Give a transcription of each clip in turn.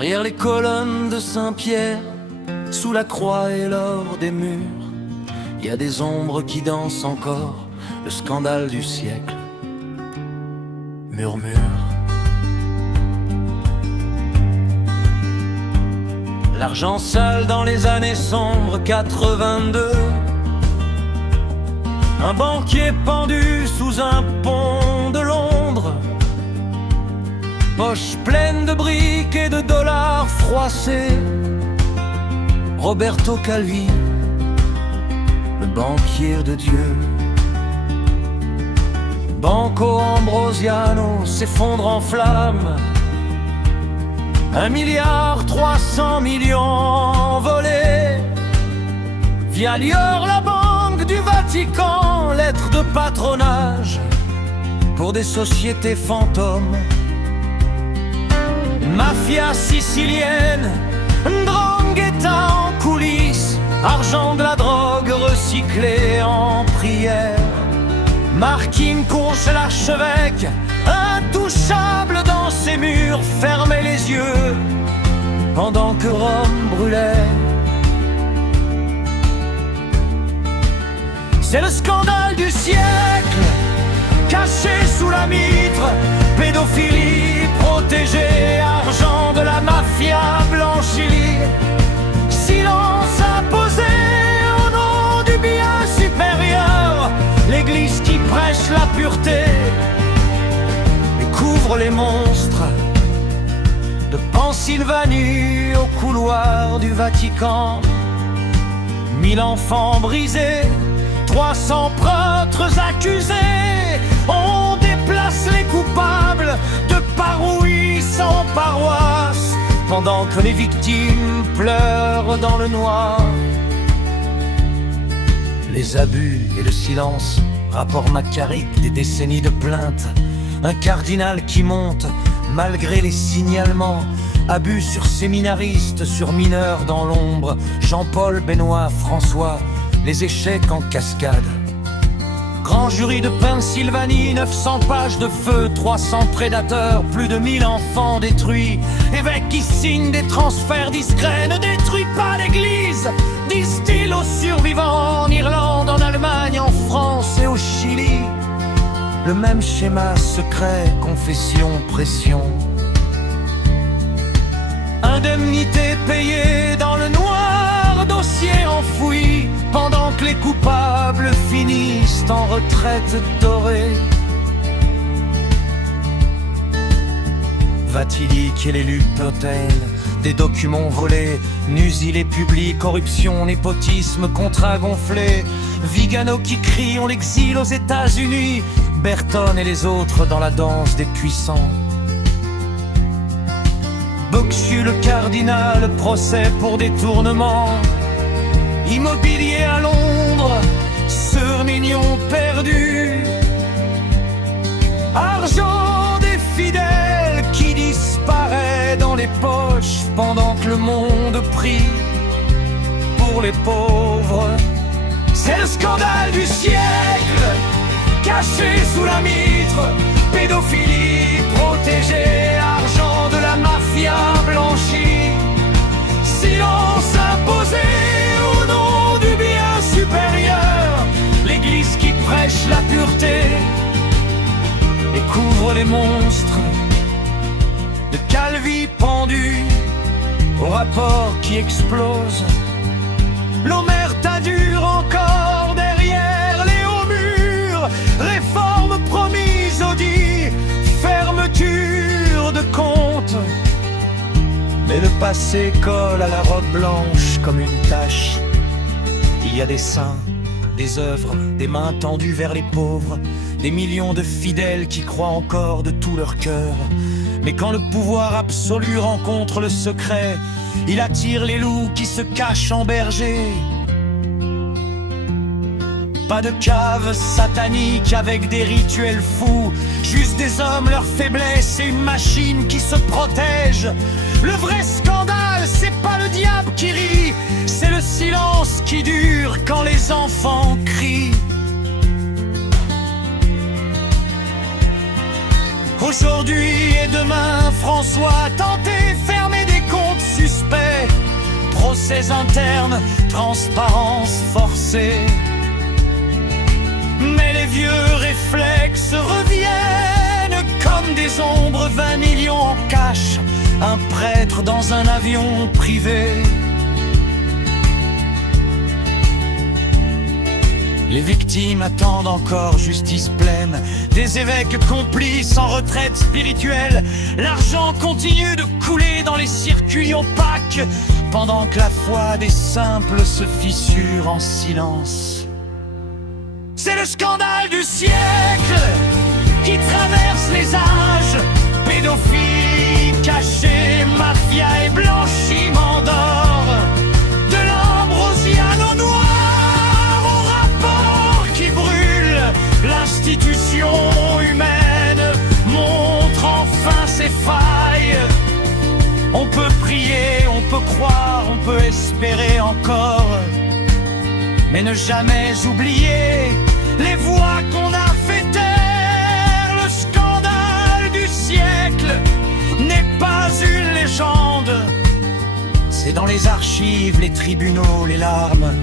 Derrière les colonnes de Saint-Pierre, sous la croix et l'or des murs, il y a des ombres qui dansent encore le scandale du siècle. Murmure. L'argent sale dans les années sombres 82. Un banquier pendu sous un pont de Londres, poche pleine de briques et de dollars froissés. Roberto Calvi, le banquier de Dieu. Banco Ambrosiano s'effondre en flammes. 1,3 milliard volés. Via Lior, la banque du Vatican, lettre de patronage pour des sociétés fantômes. Mafia sicilienne, ndrangheta en coulisses, argent de la drogue recyclé en prière. Marquine Conche l'archevêque, intouchable dans ses murs, fermait les yeux pendant que Rome brûlait. C'est le scandale du siècle, caché sous la mitre. Pédophilie protégée, argent de la mafia blanchie. Silence imposé au nom du bien supérieur. L'église qui prêche la pureté et couvre les monstres. De Pennsylvanie au couloir du Vatican, 1000 enfants brisés, 300 prêtres accusés. On déplace les coupables de parouilles sans paroisse, pendant que les victimes pleurent dans le noir. Les abus et le silence, rapport Macquarie, des décennies de plaintes. Un cardinal qui monte malgré les signalements. Abus sur séminaristes, sur mineurs dans l'ombre. Jean-Paul, Benoît, François, les échecs en cascade. Grand jury de Pennsylvanie, 900 pages de feu, 300 prédateurs, plus de 1000 enfants détruits. Évêques qui signent des transferts discrets. Ne détruis pas l'église, disent-ils aux survivants. En Irlande, en Allemagne, en France et au Chili, le même schéma secret, confession, pression. Indemnité payée dans le noir, dossier enfoui, pendant que les coupables finissent en retraite dorée. Vatilique et l'élu Plotel, des documents volés, nusilés publics, corruption, népotisme, contrat gonflé. Vigano qui crie, on l'exile aux États-Unis. Berton et les autres dans la danse des puissants. Boxu le cardinal, procès pour détournement. Immobilier à Londres, sœur mignon perdu. Argent des fidèles qui disparaît dans les poches pendant que le monde prie pour les pauvres. C'est le scandale du siècle, caché sous la mitre. Pédophilie protégée, argent de la mafia blanchie. Silence imposé au nom du bien supérieur. L'église qui prêche la pureté et couvre les monstres. De Calvi pendu au rapport qui explose. L'omerta dure encore derrière les hauts murs. Réforme promise, audit, fermeture de compte. Mais le passé colle à la robe blanche comme une tache. Il y a des saints, des œuvres, des mains tendues vers les pauvres, des millions de fidèles qui croient encore de tout leur cœur. Mais quand le pouvoir absolu rencontre le secret, il attire les loups qui se cachent en berger. Pas de cave satanique avec des rituels fous, juste des hommes, leur faiblesse et une machine qui se protège. Le vrai scandale, c'est pas le diable qui rit, c'est le silence qui dure quand les enfants crient. Aujourd'hui et demain, François tenté, fermé des comptes. suspects, procès internes, transparence forcée. Mais les vieux réflexes reviennent comme des ombres, 20 millions en cash, un prêtre dans un avion privé. Les victimes attendent encore justice pleine, des évêques complices en retraite spirituelle. L'argent continue de couler dans les circuits opaques, pendant que la foi des simples se fissure en silence. C'est le scandale du siècle qui traverse les âges. Pédophilie cachée, mafia et blanchiment d'or. De l'ambrosiane au noir, au rapport qui brûle. L'institution humaine montre enfin ses failles. On peut prier, on peut croire, on peut espérer encore, mais ne jamais oublier les voix qu'on a fait taire. Le scandale du siècle n'est pas une légende, c'est dans les archives, les tribunaux, les larmes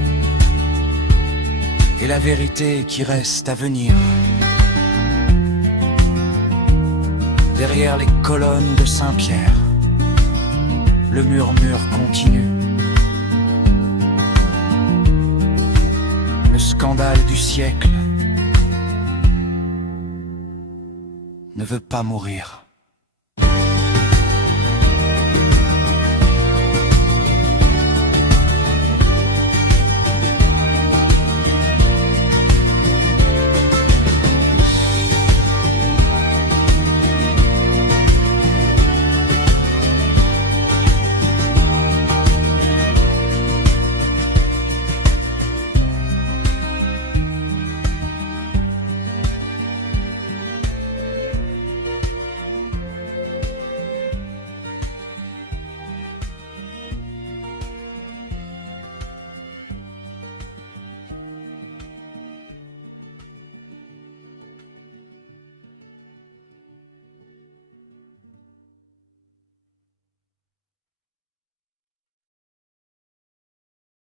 et la vérité qui reste à venir. Derrière les colonnes de Saint-Pierre, le murmure continue. Le scandale du siècle ne veut pas mourir.